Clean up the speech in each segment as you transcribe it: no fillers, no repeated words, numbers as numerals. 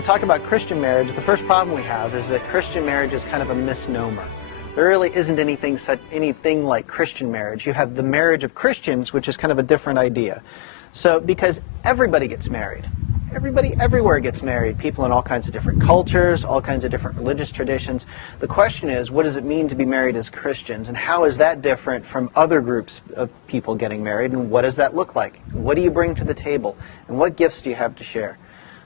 going to talk about Christian marriage, the first problem we have is that Christian marriage is kind of a misnomer. There really isn't anything like Christian marriage. You have the marriage of Christians, which is kind of a different idea. So, because everybody gets married. Everybody everywhere gets married. People in all kinds of different cultures, all kinds of different religious traditions. The question is, what does it mean to be married as Christians? And how is that different from other groups of people getting married? And what does that look like? What do you bring to the table? And what gifts do you have to share?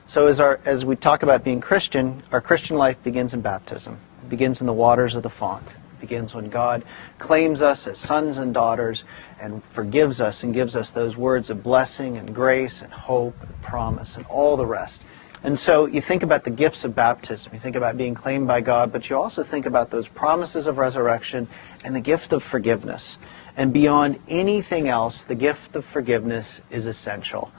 So as we talk about being Christian, our Christian life begins in baptism. It begins in the waters of the font. It begins when God claims us as sons and daughters and forgives us and gives us those words of blessing and grace and hope and promise and all the rest. And so you think about the gifts of baptism. You think about being claimed by God, but you also think about those promises of resurrection and the gift of forgiveness. And beyond anything else, the gift of forgiveness is essential.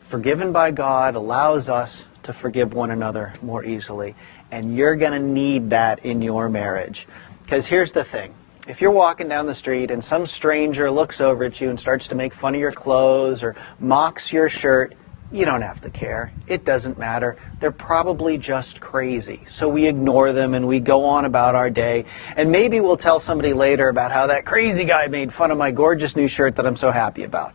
Forgiven by God allows us to forgive one another more easily. And you're going to need that in your marriage. Because here's the thing. If you're walking down the street and some stranger looks over at you and starts to make fun of your clothes or mocks your shirt, you don't have to care. It doesn't matter. They're probably just crazy. So we ignore them and we go on about our day. And maybe we'll tell somebody later about how that crazy guy made fun of my gorgeous new shirt that I'm so happy about.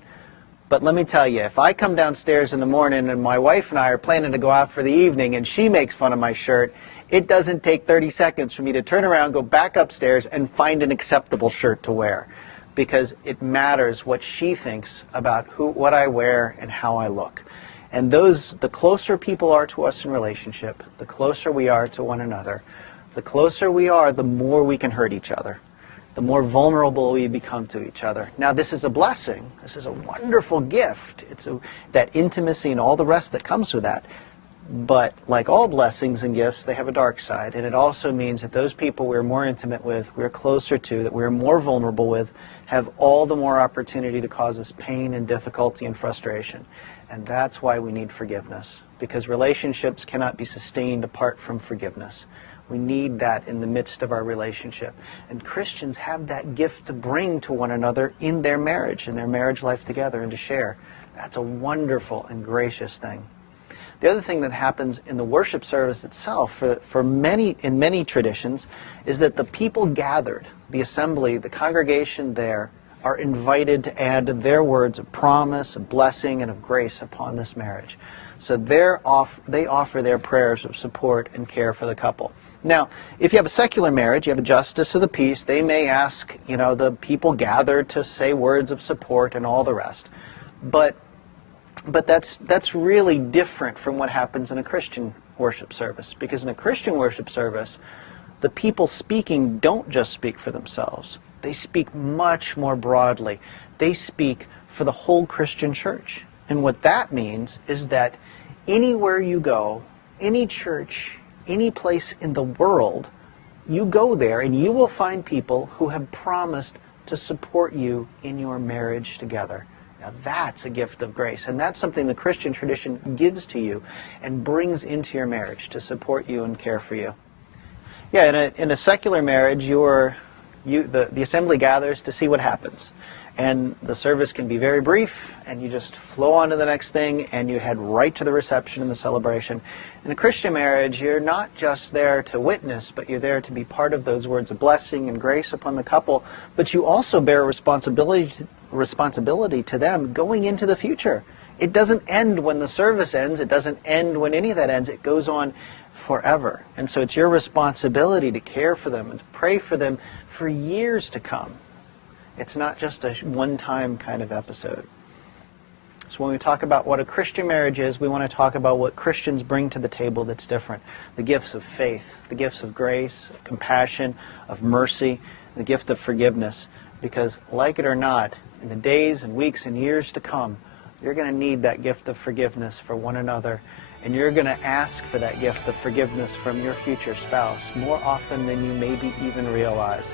But let me tell you, if I come downstairs in the morning and my wife and I are planning to go out for the evening and she makes fun of my shirt, it doesn't take 30 seconds for me to turn around, go back upstairs, and find an acceptable shirt to wear. Because it matters what she thinks about what I wear and how I look. And the closer people are to us in relationship, the closer we are to one another, the closer we are, the more we can hurt each other. The more vulnerable we become to each other. Now, this is a blessing. This is a wonderful gift. It's that intimacy and all the rest that comes with that. But like all blessings and gifts, they have a dark side. And it also means that those people we're more intimate with, we're closer to, that we're more vulnerable with, have all the more opportunity to cause us pain and difficulty and frustration. And that's why we need forgiveness. Because relationships cannot be sustained apart from forgiveness. We need that in the midst of our relationship. And Christians have that gift to bring to one another in their marriage life together, and to share. That's a wonderful and gracious thing. The other thing that happens in the worship service itself, in many traditions, is that the people gathered, the assembly, the congregation there, are invited to add their words of promise, of blessing, and of grace upon this marriage. So they offer their prayers of support and care for the couple. Now, if you have a secular marriage, you have a justice of the peace, they may ask, the people gathered to say words of support and all the rest. But that's really different from what happens in a Christian worship service. Because in a Christian worship service, the people speaking don't just speak for themselves. They speak much more broadly. They speak for the whole Christian church. And what that means is that anywhere you go, any church, any place in the world, you go there and you will find people who have promised to support you in your marriage together. Now that's a gift of grace, and that's something the Christian tradition gives to you and brings into your marriage to support you and care for you. Yeah, in a secular marriage, the assembly gathers to see what happens. And the service can be very brief, and you just flow on to the next thing, and you head right to the reception and the celebration. In a Christian marriage, you're not just there to witness, but you're there to be part of those words of blessing and grace upon the couple. But you also bear responsibility to them going into the future. It doesn't end when the service ends. It doesn't end when any of that ends. It goes on forever. And so it's your responsibility to care for them and to pray for them for years to come. It's not just a one-time kind of episode. So when we talk about what a Christian marriage is, we want to talk about what Christians bring to the table that's different. The gifts of faith, the gifts of grace, of compassion, of mercy, the gift of forgiveness. Because like it or not, in the days and weeks and years to come, you're going to need that gift of forgiveness for one another. And you're going to ask for that gift of forgiveness from your future spouse more often than you maybe even realize.